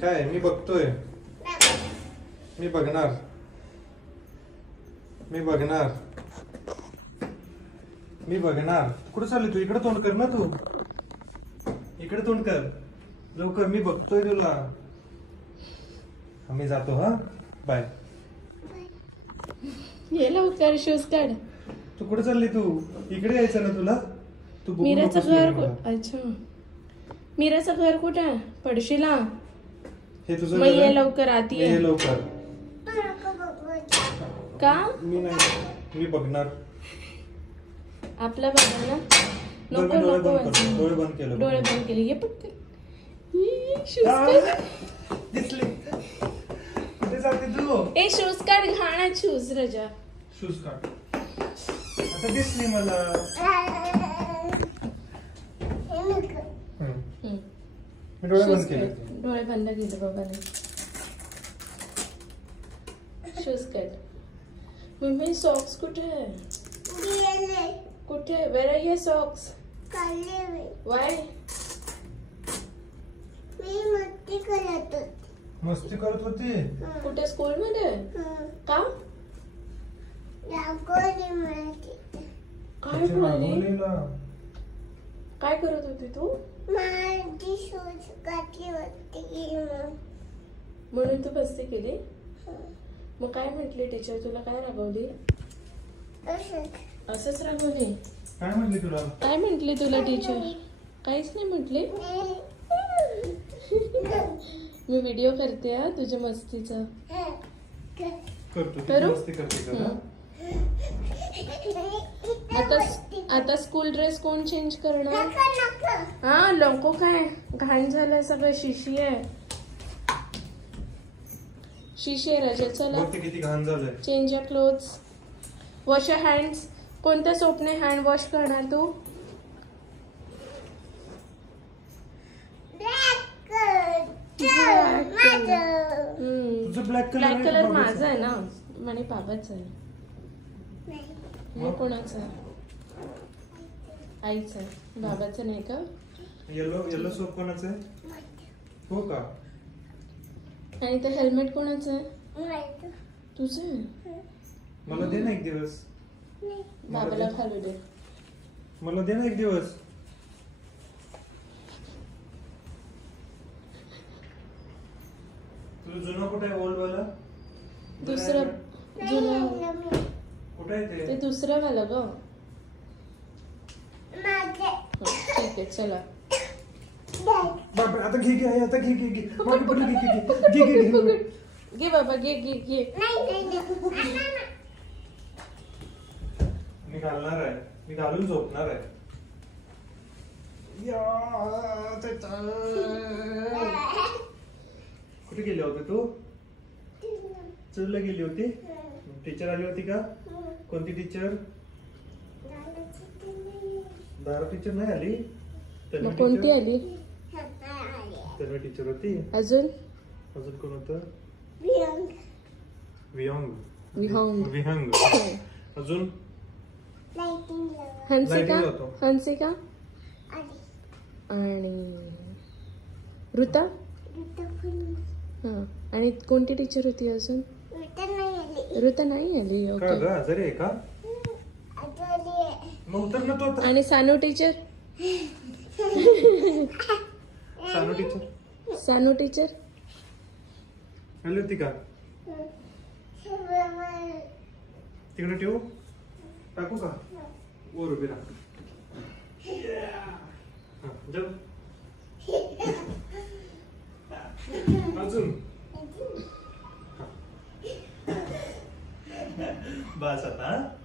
काय मी बघतोय. मी बघणार. कुठे चालली तू? इकडे तोंड कर ना तू. इकडे तोंड कर लवकर. मी बघतोय तुला. आम्ही जातो. हा बाय. ये लवकर शूज काढ. तू कुठे चालली? तू इकडे यायचं ना तुला. तू मीराचं घर. अच्छा मीराचं घर कुठे आहे? पडशीला. हे तुझं मग ये लवकर. आती ये लवकर. का? मी नाही. मी बघणार. आपला बघा ना. नको डोळे नको. बंद केले. डोळे बंद केले. ये पटकन. दिसले. कुठे जाते तू? ए शूज काढ. घाणा शूज रजा. शूज काढ. आता दिसली मला. मी डोळे बंद केले. डोळे बंद केले बाबाने. शूज काढ. मम्मी सॉक्स कुठे आहे? कुठे? वेर आर युअर सॉक्स? वाय? मस्ती करत होती. कुठे? स्कूल मध्ये? का? काय बोलली? काय करत होती तू? म्हणून तू मस्ती केली? मग काय म्हटली टीचर? तुला काय रागवली? असंच रागवली? काय म्हटली तुला? काय म्हटली तुला टीचर? काहीच नाही म्हटली. मी व्हिडिओ करते हा तुझ्या मस्तीचा. करू? मस्ती करते का? आता स्कूल ड्रेस कोण चेंज करणार? हा लोको काय घाण झालंय सगळं. शिशी आहे राजा. चला किती घाण झालंय. Change your clothes. Wash your hands. कोणत्या सोपने हँड वॉश करणार तू? ब्लॅक कलर माझा आहे ना. म्हणे बाबाचा आहे. हे कोणाचं आहे? आईचं आहे. बाबाचं नाही का? येलो सोप कोणाचं आहे? हो का? आणि ते हेल्मेट कोणाचं आहे? तुझं आहे? मला दे ना एक दिवस. बाबाला घालू दे. मला दे ना एक दिवस. तुझं जुनं कुठे आहे? ओल्ड वाला? दुसरं जुनं कुठे आहे ते? दुसरं वाला ग. ठीक आहे चला. आता घे. आता घे. घे बाबा घे. मी घालणार आहे. मी घालून झोपणार आहे. कुठे गेले होते तू? चूरला गेली होती? टीचर आली होती का? कोणती टीचर? दारा टीचर नाही आली. कोणती आली? तन्वी टीचर होती. अजून कोण होतं? विहंग. अजून हंसिका आणि ऋता. हा आणि कोणती टीचर होती अजून? ऋता नाही आली. ओके. आजारी आहे का? मग उतर ना तू. आणि सानू टीचर. सानू टीचर आली होती का? तिकडे ठेवू? टाकू का? वर उभी राहा. अजून बस आता.